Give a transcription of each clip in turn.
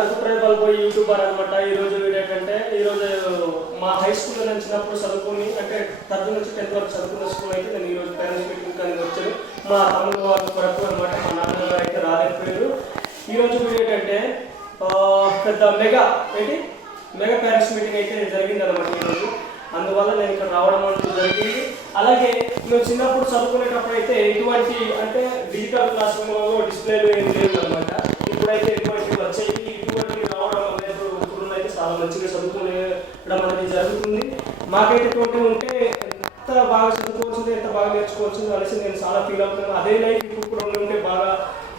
Araku tribal YouTuber అనమాట ఈ రోజు వీడియో కంటే ఈ రోజు మా హై స్కూల్లో నేను చిన్నప్పుడు చదువుకుని అంటే థర్డ్ నుంచి టెన్త్ వరకు చదువుకున్న స్కూల్ అయితే నేను ఈ రోజు పేరెంట్స్ మీటింగ్ కానీ వచ్చాను. మా తమ్ముడు వారి కొరకు అనమాట మా నాన్నగారు అయితే రాలేకపోయారు. ఈ రోజు వీడియో ఏంటంటే పెద్ద మెగా ఏంటి? మెగా పేరెంట్స్ మీటింగ్ అయితే జరిగింది అనమాట ఈరోజు అందువల్ల నేను ఇక్కడ రావడం అనేది జరిగింది. అలాగే మేము చిన్నప్పుడు చదువుకునేటప్పుడు అయితే ఎటువంటి అంటే డిజిటల్ క్లాస్ రూమ్లో డిస్ప్లేలు ఏం లేదు అనమాట ఇప్పుడైతే ఎటువంటి వచ్చాయి మంచిగా చదువుకునేయడం అనేది జరుగుతుంది. మాకైతే ఉంటే ఎంత బాగా చదువుకోవచ్చు ఎంత బాగా నేర్చుకోవచ్చు అనేసి నేను చాలా ఫీల్ అవుతున్నాను. అదే లైఫ్ ఇప్పుడు కూడా ఉంటే బాగా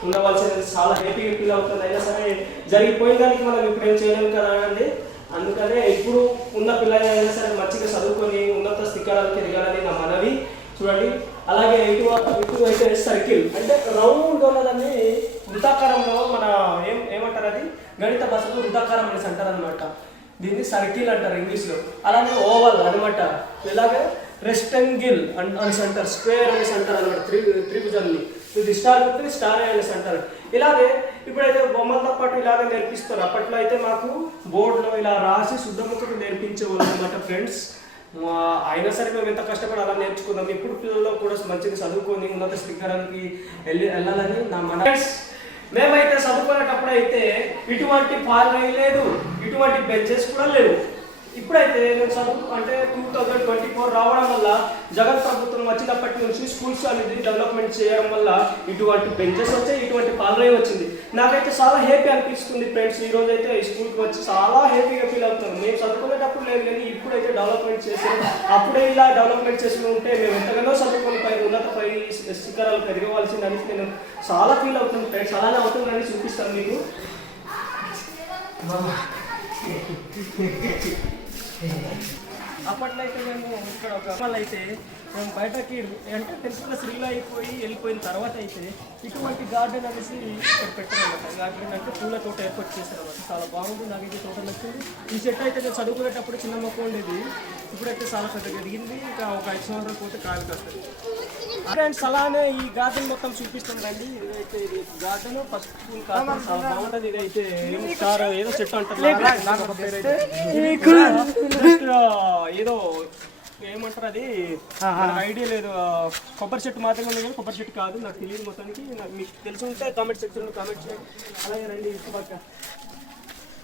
ఉండవలసింది చాలా హ్యాపీగా ఫీల్ అవుతుంది. అయినా సరే జరిగిపోయిన దానికి మనం ఇప్పుడు ఏం చేయలేము కదా అండి. అందుకనే ఇప్పుడు ఉన్న పిల్లలు అయినా సరే మంచిగా చదువుకొని ఉన్నత స్థికారాలకు ఎదగాలని నా మనవి. చూడండి. అలాగే ఇటు ఇటు అయితే సర్కిల్ అంటే రౌండ్ ఉన్నదని వృత్తాకారంలో మన ఏం ఏమంటారు అది? గణిత భాషలో వృత్తాకారం అనేసి అంటారు అనమాట దీన్ని సర్కిల్ అంటారు ఇంగ్లీష్లో. అలానే ఓవల్ అనమాట ఇలాగే రెస్టంగిల్ అని అనేసి అంటారు. స్క్వేర్ అనేసి అంటారు అనమాట త్రి త్రిభుజాన్ని. ఇది స్టార్ గుర్తుని స్టార్ అనేసి అంటారు. ఇలాగే ఇప్పుడైతే బొమ్మలతో పాటు ఇలాగే నేర్పిస్తారు. అప్పట్లో అయితే మాకు బోర్డులో ఇలా రాసి శుద్ధముఖుడు నేర్పించేవాళ్ళు అనమాట ఫ్రెండ్స్. అయినా సరే మేము ఎంత కష్టపడి అలా నేర్చుకుందాం ఇప్పుడు పిల్లల్లో కూడా మంచిగా చదువుకొని ఉన్నత శిఖరానికి వెళ్ళి వెళ్ళాలని నా మన మేమైతే చదువుకునేటప్పుడు అయితే ఇటువంటి పాలన లేదు ఇటువంటి బెంచెస్ కూడా లేవు. ఇప్పుడైతే నేను చదువు అంటే టూ థౌజండ్ ట్వంటీ ఫోర్ రావడం వల్ల జగన్ ప్రభుత్వం వచ్చినప్పటి నుంచి స్కూల్స్ అనేది డెవలప్మెంట్ చేయడం వల్ల ఇటువంటి బెంచెస్ వచ్చాయి ఇటువంటి పాలన వచ్చింది. నాకైతే చాలా హ్యాపీ అనిపిస్తుంది ఫ్రెండ్స్ ఈ రోజు అయితే స్కూల్కి వచ్చి చాలా హ్యాపీగా ఫీల్ అవుతాను మేము చదువుకునేటప్పుడు లేదు కానీ ఇప్పుడైతే డెవలప్మెంట్ చేసి అప్పుడే ఇలా డెవలప్మెంట్ చేసి ఉంటే మేము ఎంతగానో చదువుకుని పై ఉన్నత పై శిఖరాలు పెరగవలసిందని నేను చాలా ఫీల్ అవుతుంది ఫ్రెండ్స్ అలానే అవుతుందని చూపిస్తాను మీకు. అప్పట్లో అయితే మేము ఇక్కడ ఒక అయితే మేము బయటకి అంటే టెన్త్ క్లాస్ రీల్ అయిపోయి వెళ్ళిపోయిన తర్వాత అయితే ఇటువంటి గార్డెన్ అనేసి ఇక్కడ పెట్టారన్నమాట. గార్డెన్ అంటే పూల తోట ఏర్పాటు చేశారు అన్నమాట చాలా బాగుంది నాకు ఇది తోట నచ్చింది. ఈ చెట్టు అయితే నేను చదువుకునేటప్పుడు చిన్న మొక్క ఉండేది. ఇప్పుడైతే చాలా పెద్దగా ఎదిగింది. ఇంకా ఒక ఐదు సంవత్సరాలు పోతే కాయలు కాస్తుంది ఫ్రెండ్స్ అలానే ఈ గార్డెన్ మొత్తం చూపిస్తాం రండి ఇదైతే ఇది గార్డెన్ ఫస్ట్ చాలా బాగుంటది. ఇదైతే ఏదో చెట్టు అంటారు ఏదో ఏమంటారు అది? నాకు ఐడియా లేదు. కొబ్బరి చెట్టు మాత్రమే ఉంది కానీ కొబ్బరి చెట్టు కాదు నాకు తెలియదు మొత్తానికి. నాకు మీకు తెలిసి ఉంటే కామెంట్ సెక్షన్లో కామెంట్ చేయండి. అలాగే రండి ఇటు పక్క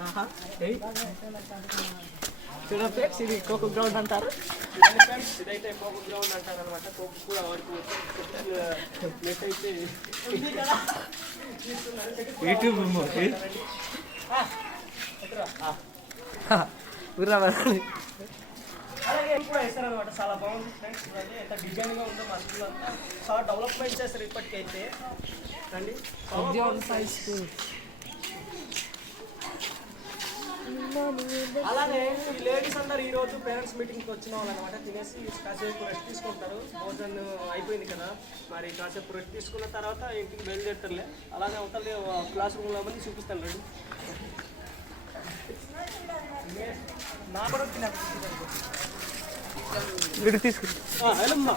ఆహా, ఏయ్. చూడండి ఫ్రెండ్స్ ఇది కోకో గ్రౌండ్ అంటారు. ఇదైతే కోకో గ్రౌండ్ అంటారు అనమాట కోకో కూడా కదా. యూట్యూబ్. అలాగే కూడా వేస్తారు అనమాట చాలా బాగుంది ఫ్రెండ్స్ చూడండి ఎంత డిజైన్గా ఉందో మా స్కూల్ అంతా. చాలా డెవలప్మెంట్ చేస్తారు ఇప్పటికైతే. రండి. అలానే ఈ లేడీస్ అందరు ఈ రోజు పేరెంట్స్ మీటింగ్కి వచ్చిన వాళ్ళు అనమాట తినేసి కాసేపు రెస్ట్ తీసుకుంటారు. భోజనం అయిపోయింది కదా. మరి కాసేపు రెస్ట్ తీసుకున్న తర్వాత ఇంటికి బయలుదేరుతారులే. అలానే ఉంటుంది క్లాస్ రూమ్లో మంది చూపిస్తాను రండి. నా కూడా వీడు తీసుకు. ఆ, వెళ్ళమ్మా.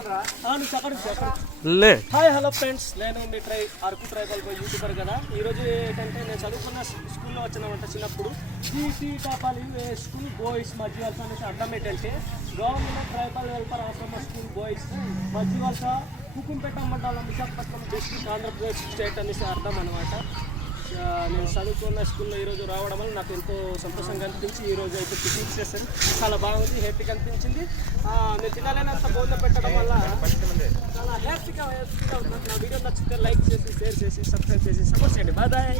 ఆ, నువ్వు చెప్పండి, చెప్పండి. లే. హాయ్ హలో ఫ్రెండ్స్ నేను మీ ట్రై అరకు ట్రైబల్ బాయ్ యూట్యూబర్ కదా. ఈరోజు ఏంటంటే నేను చదువుకున్న స్కూల్లో వచ్చినామంట చిన్నప్పుడు. TT Tapali school boys Madhyavalasa అనేసి అర్థం ఏంటంటే government tribal welfare ashram school boys Madhyavalasa Hukumpeta మండలం విశాఖపట్నం డిస్ట్రిక్ట్ ఆంధ్రప్రదేశ్ స్టేట్ అనేసి అర్థం అనమాట చదువుకున్న స్కూల్లో ఈరోజు రావడం వల్ల నాకు ఎంతో సంతోషంగా అనిపించి ఈరోజు అయితే పిక్నిక్ చేశాను చాలా బాగుంది హ్యాపీగా అనిపించింది. నేను తినాలనేంత భోజనం పెట్టడం వల్ల చాలా హ్యాపీగా హ్యాపీగా ఉంది నా వీడియో నచ్చితే లైక్ చేసి షేర్ చేసి సబ్స్క్రైబ్ చేసి సపోర్ట్ చేయండి. బాయ్.